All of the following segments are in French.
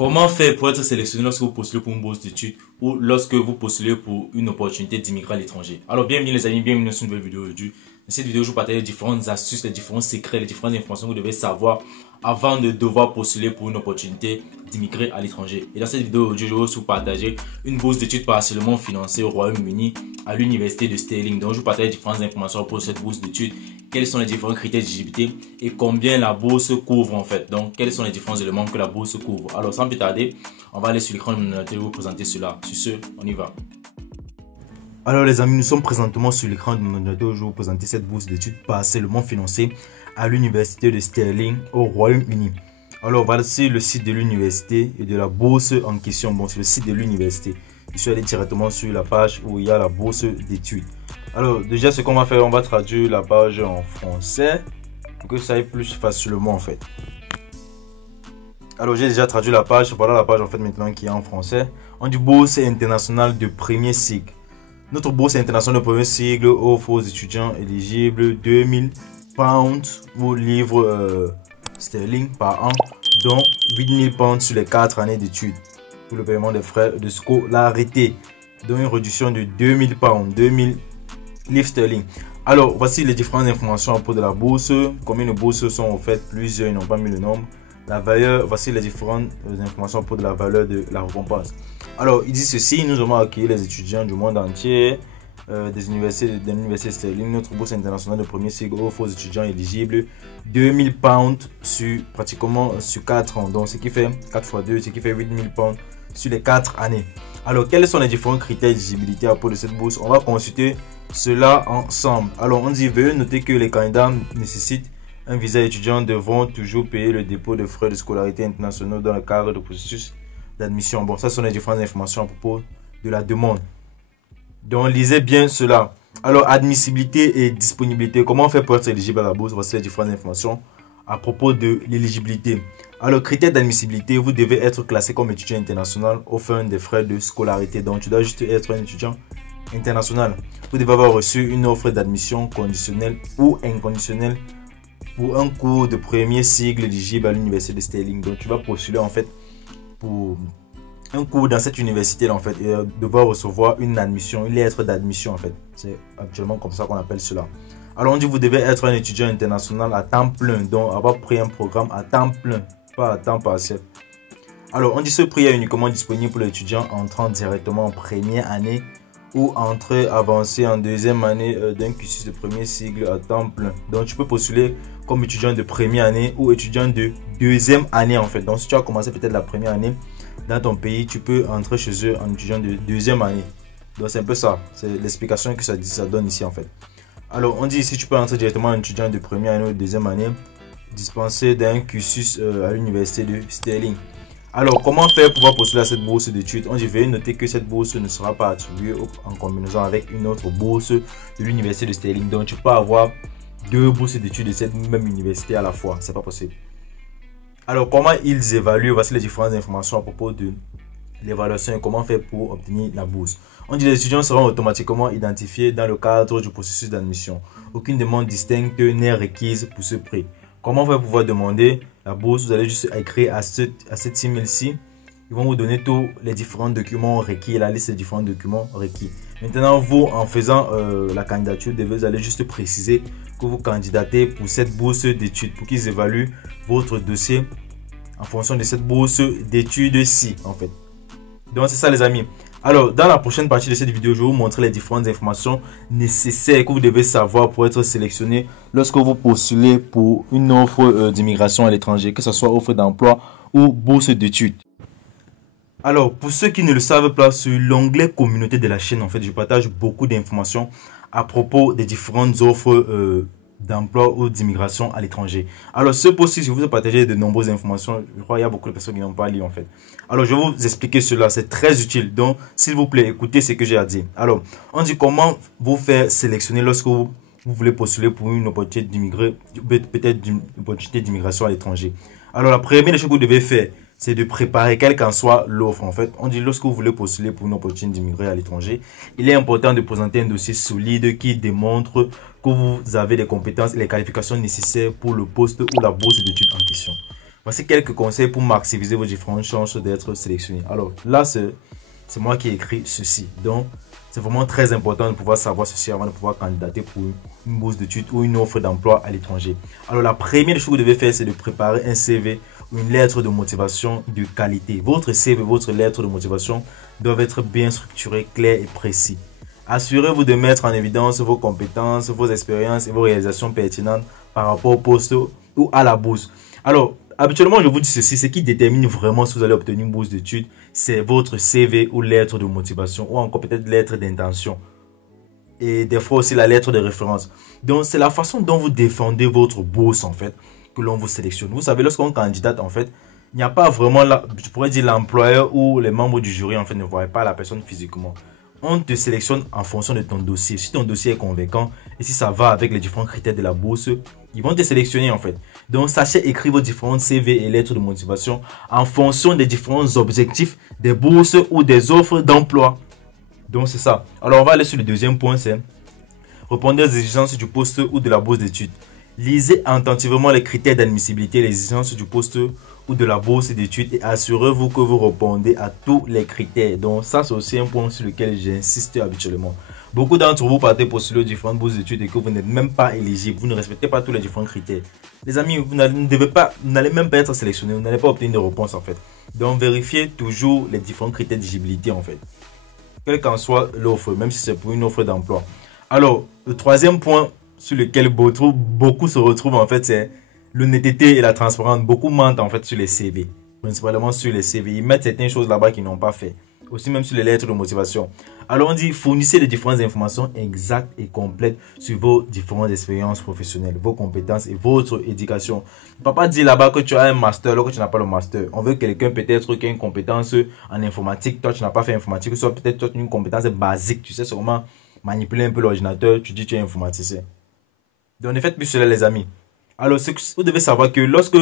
Comment faire pour être sélectionné lorsque vous postulez pour une bourse d'études ou lorsque vous postulez pour une opportunité d'immigrer à l'étranger? Alors bienvenue les amis, bienvenue dans une nouvelle vidéo aujourd'hui. Dans cette vidéo, je vous partage les différentes astuces, les différents secrets, les différentes informations que vous devez savoir avant de devoir postuler pour une opportunité d'immigrer à l'étranger. Et dans cette vidéo aujourd'hui, je vais vous partager une bourse d'études partiellement financée au Royaume-Uni à l'université de Stirling. Donc je vous partage les différentes informations pour cette bourse d'études, quels sont les différents critères d'éligibilité et combien la bourse couvre en fait. Donc quels sont les différents éléments que la bourse couvre. Alors sans plus tarder, on va aller sur l'écran de mon ordinateur et vous présenter cela. Sur ce, on y va. Alors les amis, nous sommes présentement sur l'écran de mon ordinateur. Je vais vous présenter cette bourse d'études partiellement financée à l'université de Stirling au Royaume-Uni. Alors voici le site de l'université et de la bourse en question. Bon, c'est le site de l'université. Je suis allé directement sur la page où il y a la bourse d'études. Alors déjà, ce qu'on va faire, on va traduire la page en français pour que ça aille plus facilement en fait. Alors j'ai déjà traduit la page. Voilà la page en fait maintenant qui est en français. On dit bourse internationale de premier cycle. Notre bourse internationale de premier cycle offre aux étudiants éligibles 2000 pounds ou livres sterling par an, dont 8000 pounds sur les 4 années d'études pour le paiement des frais de scolarité, dont une réduction de 2000 pounds, 2000 livres sterling. Alors voici les différentes informations à propos de la bourse. Combien de bourses sont offertes? Plusieurs, ils n'ont pas mis le nombre. La valeur, voici les différentes informations à propos de la valeur de la récompense. Alors, il dit ceci: nous avons accueilli les étudiants du monde entier des universités de l'université Stirling. Notre bourse internationale de premier cycle offre aux étudiants éligibles 2000 pounds pratiquement sur 4 ans. Donc, ce qui fait 4 x 2, ce qui fait 8000 pounds sur les 4 années. Alors, quels sont les différents critères d'éligibilité à propos de cette bourse? On va consulter cela ensemble. Alors, on dit: veuillez noter que les candidats nécessitent un visa étudiant, devront toujours payer le dépôt de frais de scolarité internationaux dans le cadre du processus d'admission. Bon, ça sont les différentes informations à propos de la demande. Donc, lisez bien cela. Alors, admissibilité et disponibilité. Comment faire pour être éligible à la bourse? Voici les différentes informations à propos de l'éligibilité. Alors, critères d'admissibilité, vous devez être classé comme étudiant international offrant des frais de scolarité. Donc, tu dois juste être un étudiant international. Vous devez avoir reçu une offre d'admission conditionnelle ou inconditionnelle pour un cours de premier cycle éligible à l'université de Stirling. Donc, tu vas postuler en fait pour un cours dans cette université là en fait et devoir recevoir une admission, une lettre d'admission en fait. C'est actuellement comme ça qu'on appelle cela. Alors on dit: vous devez être un étudiant international à temps plein, donc avoir pris un programme à temps plein, pas à temps partiel. Alors on dit: ce prix est uniquement disponible pour les étudiants entrant directement en première année ou entrée avancée en deuxième année d'un cursus de premier cycle à temps plein. Donc tu peux postuler comme étudiant de première année ou étudiant de deuxième année en fait. Donc si tu as commencé peut-être la première année dans ton pays, tu peux entrer chez eux en étudiant de deuxième année. Donc c'est un peu ça, c'est l'explication que ça donne ici en fait. Alors on dit ici: tu peux entrer directement en étudiant de première année ou de deuxième année dispensé d'un cursus à l'université de Stirling. Alors, comment faire pour pouvoir postuler à cette bourse d'études? On dit: veuillez noter que cette bourse ne sera pas attribuée en combinaison avec une autre bourse de l'université de Stirling. Donc, tu peux avoir deux bourses d'études de cette même université à la fois. C'est pas possible. Alors, comment ils évaluent? Voici les différentes informations à propos de l'évaluation et comment faire pour obtenir la bourse. On dit: les étudiants seront automatiquement identifiés dans le cadre du processus d'admission. Aucune demande distincte n'est requise pour ce prix. Comment faire pour pouvoir demander la bourse? Vous allez juste écrire à cette email-ci. Ils vont vous donner tous les différents documents requis, la liste des différents documents requis. Maintenant, vous, en faisant la candidature, vous allez juste préciser que vous candidatez pour cette bourse d'études pour qu'ils évaluent votre dossier en fonction de cette bourse d'études-ci en fait. Donc c'est ça les amis. Alors dans la prochaine partie de cette vidéo, je vais vous montrer les différentes informations nécessaires que vous devez savoir pour être sélectionné lorsque vous postulez pour une offre d'immigration à l'étranger, que ce soit offre d'emploi ou bourse d'études. Alors pour ceux qui ne le savent pas, sur l'onglet communauté de la chaîne en fait, je partage beaucoup d'informations à propos des différentes offres d'emploi ou d'immigration à l'étranger. Alors ce post-ci, je vous ai partagé de nombreuses informations. Je crois qu'il y a beaucoup de personnes qui n'ont pas lu en fait. Alors je vais vous expliquer cela, c'est très utile. Donc s'il vous plaît, écoutez ce que j'ai à dire. Alors on dit: comment vous faire sélectionner lorsque vous voulez postuler pour une opportunité d'immigrer, peut-être une opportunité d'immigration à l'étranger. Alors la première chose que vous devez faire, c'est de préparer quelle qu'en soit l'offre en fait. On dit: lorsque vous voulez postuler pour une opportunité d'immigrer à l'étranger, il est important de présenter un dossier solide qui démontre que vous avez les compétences et les qualifications nécessaires pour le poste ou la bourse d'études en question. Voici quelques conseils pour maximiser vos différentes chances d'être sélectionné. Alors là, c'est moi qui ai écrit ceci. Donc, c'est vraiment très important de pouvoir savoir ceci avant de pouvoir candidater pour une bourse d'études ou une offre d'emploi à l'étranger. Alors, la première chose que vous devez faire, c'est de préparer un CV ou une lettre de motivation de qualité. Votre CV, votre lettre de motivation doivent être bien structurés, clairs et précis. Assurez-vous de mettre en évidence vos compétences, vos expériences et vos réalisations pertinentes par rapport au poste ou à la bourse. Alors, habituellement, je vous dis ceci, ce qui détermine vraiment si vous allez obtenir une bourse d'études, c'est votre CV ou lettre de motivation ou encore peut-être lettre d'intention. Et des fois aussi la lettre de référence. Donc, c'est la façon dont vous défendez votre bourse en fait que l'on vous sélectionne. Vous savez, lorsqu'on candidate en fait, il n'y a pas vraiment, je pourrais dire l'employeur ou les membres du jury en fait ne voient pas la personne physiquement. On te sélectionne en fonction de ton dossier. Si ton dossier est convaincant et si ça va avec les différents critères de la bourse, ils vont te sélectionner en fait. Donc, sachez écrire vos différentes CV et lettres de motivation en fonction des différents objectifs des bourses ou des offres d'emploi. Donc, c'est ça. Alors, on va aller sur le deuxième point, c'est répondre aux exigences du poste ou de la bourse d'études. Lisez attentivement les critères d'admissibilité et les exigences du poste ou de la bourse d'études et assurez-vous que vous répondez à tous les critères. Donc ça, c'est aussi un point sur lequel j'insiste habituellement. Beaucoup d'entre vous partez postuler aux différentes bourses d'études et que vous n'êtes même pas éligible. Vous ne respectez pas tous les différents critères. Les amis, vous n'allez même pas être sélectionné. Vous n'allez pas obtenir de réponse en fait. Donc vérifiez toujours les différents critères d'éligibilité en fait. Quelle qu'en soit l'offre, même si c'est pour une offre d'emploi. Alors, le troisième point sur lequel beaucoup se retrouvent en fait, c'est l'honnêteté et la transparence. Beaucoup mentent en fait sur les CV, principalement sur les CV. Ils mettent certaines choses là-bas qu'ils n'ont pas fait. Aussi même sur les lettres de motivation. Alors on dit fournissez les différentes informations exactes et complètes sur vos différentes expériences professionnelles, vos compétences et votre éducation. Ne va pas dire là-bas que tu as un master alors que tu n'as pas le master. On veut quelqu'un peut-être qui a une compétence en informatique. Toi tu n'as pas fait informatique, soit peut-être toi tu as une compétence basique. Tu sais sûrement manipuler un peu l'ordinateur, tu dis tu es informaticien. Donc ne faites plus cela les amis. Alors vous devez savoir que lorsque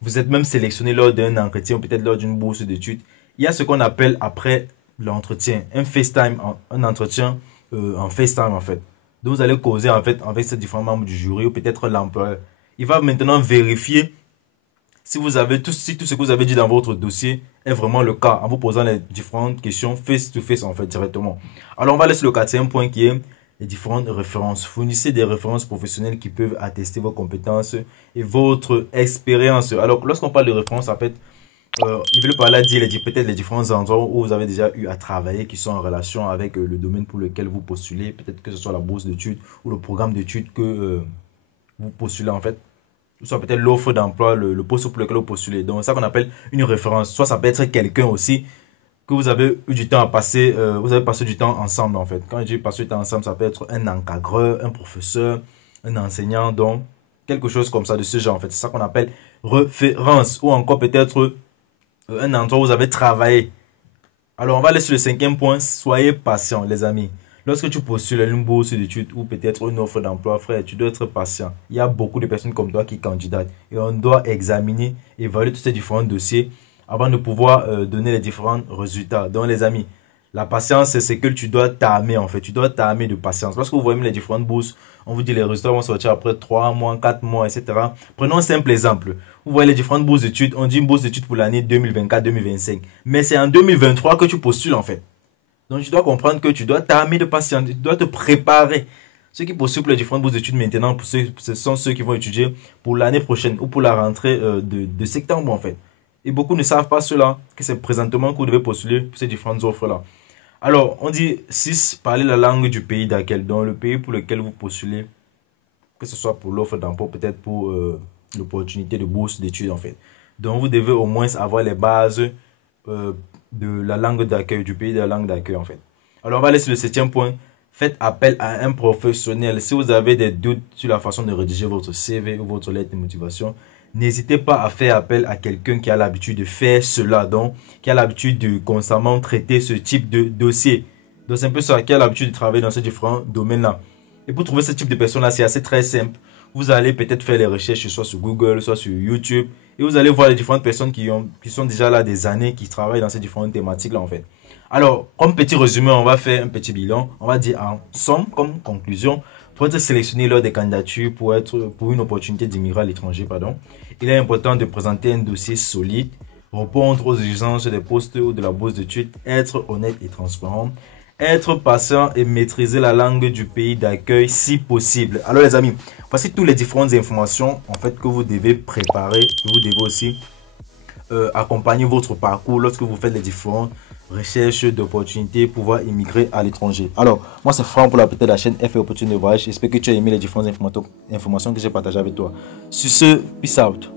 vous êtes même sélectionné lors d'un entretien ou peut-être lors d'une bourse d'études, il y a ce qu'on appelle après l'entretien, un FaceTime, un entretien en FaceTime en fait. Donc vous allez causer en fait avec ces différents membres du jury ou peut-être l'employeur. Il va maintenant vérifier si tout ce que vous avez dit dans votre dossier est vraiment le cas en vous posant les différentes questions face to face en fait directement. Alors on va aller sur le quatrième point qui est les différentes références. Fournissez des références professionnelles qui peuvent attester vos compétences et votre expérience. Alors lorsqu'on parle de références en fait, il veut par là dire peut-être les différents endroits où vous avez déjà eu à travailler qui sont en relation avec le domaine pour lequel vous postulez. Peut-être que ce soit la bourse d'études ou le programme d'études que vous postulez en fait. Soit peut-être l'offre d'emploi, le poste pour lequel vous postulez. Donc, c'est ça qu'on appelle une référence. Soit ça peut être quelqu'un aussi que vous avez eu du temps à passer, vous avez passé du temps ensemble en fait. Quand je dis passer du temps ensemble, ça peut être un encadreur, un professeur, un enseignant, donc quelque chose comme ça de ce genre en fait. C'est ça qu'on appelle référence. Ou encore peut-être un endroit où vous avez travaillé. Alors, on va aller sur le cinquième point. Soyez patient les amis. Lorsque tu postules à une bourse d'études ou peut-être une offre d'emploi, frère, tu dois être patient. Il y a beaucoup de personnes comme toi qui candidatent. Et on doit examiner, évaluer tous ces différents dossiers avant de pouvoir donner les différents résultats. Donc les amis, la patience, c'est ce que tu dois t'armer en fait. Tu dois t'armer de patience. Lorsque vous voyez les différentes bourses, on vous dit les résultats vont sortir après 3 mois, 4 mois, etc. Prenons un simple exemple. Vous voyez les différentes bourses d'études. On dit une bourse d'études pour l'année 2024-2025. Mais c'est en 2023 que tu postules en fait. Donc, tu dois comprendre que tu dois t'armer de patience, tu dois te préparer. Ceux qui postulent pour les différentes bourses d'études maintenant, ce sont ceux qui vont étudier pour l'année prochaine ou pour la rentrée de septembre en fait. Et beaucoup ne savent pas cela, que c'est présentement que vous devez postuler pour ces différentes offres-là. Alors, on dit 6, parler la langue du pays d'accueil. Donc, le pays pour lequel vous postulez, que ce soit pour l'offre d'emploi, peut-être pour l'opportunité de bourse d'études en fait. Donc, vous devez au moins avoir les bases de la langue d'accueil, du pays de la langue d'accueil en fait. Alors on va aller sur le septième point. Faites appel à un professionnel. Si vous avez des doutes sur la façon de rédiger votre CV ou votre lettre de motivation, n'hésitez pas à faire appel à quelqu'un qui a l'habitude de faire cela, donc qui a l'habitude de constamment traiter ce type de dossier. Donc c'est un peu ça, qui a l'habitude de travailler dans ces différents domaines-là. Et pour trouver ce type de personnes-là, c'est assez très simple. Vous allez peut-être faire les recherches soit sur Google, soit sur YouTube. Et vous allez voir les différentes personnes qui sont déjà là des années, qui travaillent dans ces différentes thématiques-là en fait. Alors, comme petit résumé, on va faire un petit bilan. On va dire en somme, comme conclusion, Pour être sélectionné lors des candidatures pour une opportunité d'immigrer à l'étranger, il est important de présenter un dossier solide, répondre aux exigences des postes ou de la bourse d'études, être honnête et transparent, être patient et maîtriser la langue du pays d'accueil si possible. Alors les amis, voici toutes les différentes informations en fait que vous devez préparer. Vous devez aussi accompagner votre parcours lorsque vous faites les différentes recherches d'opportunités pour pouvoir immigrer à l'étranger. Alors, moi c'est Franck pour la petite de la chaîne FA Opportunité de Voyage. J'espère que tu as aimé les différentes informations que j'ai partagées avec toi. Sur ce, peace out.